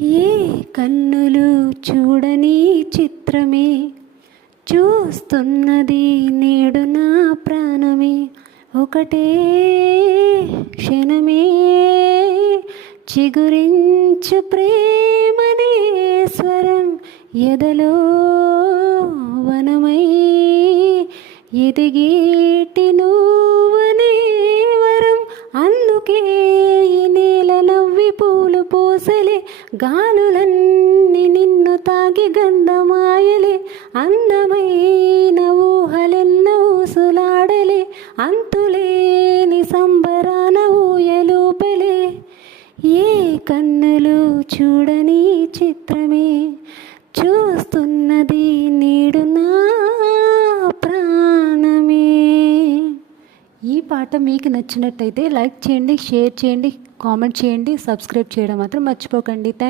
ఏ కన్నులు చూడని చిత్రమే చూస్తున్నది నేడు నా ప్రాణమే. ఒకటే క్షణమే చిగురించు ప్రేమనే స్వరం ఎదలో వనమై ఎదిగేటి నువ్వనే వరం. అందుకే ఈ నేల నవ్వి పూలు పూసలే, గాలులన్నీ నిన్ను తాగి గంధమాయలే. అందమైన ఊహలెన్నో ఊసులాడలే, అంతులేని సంబరాన ఊయలూపలే. ఏ కన్నులు చూడని చిత్రమే చూస్తున్నది నేడు నా ప్రాణమే. ఈ పాట మీకు నచ్చినట్టయితే లైక్ చేయండి, షేర్ చేయండి, కామెంట్ చేయండి, సబ్స్క్రైబ్ చేయడం మాత్రం మర్చిపోకండి. థ్యాంక్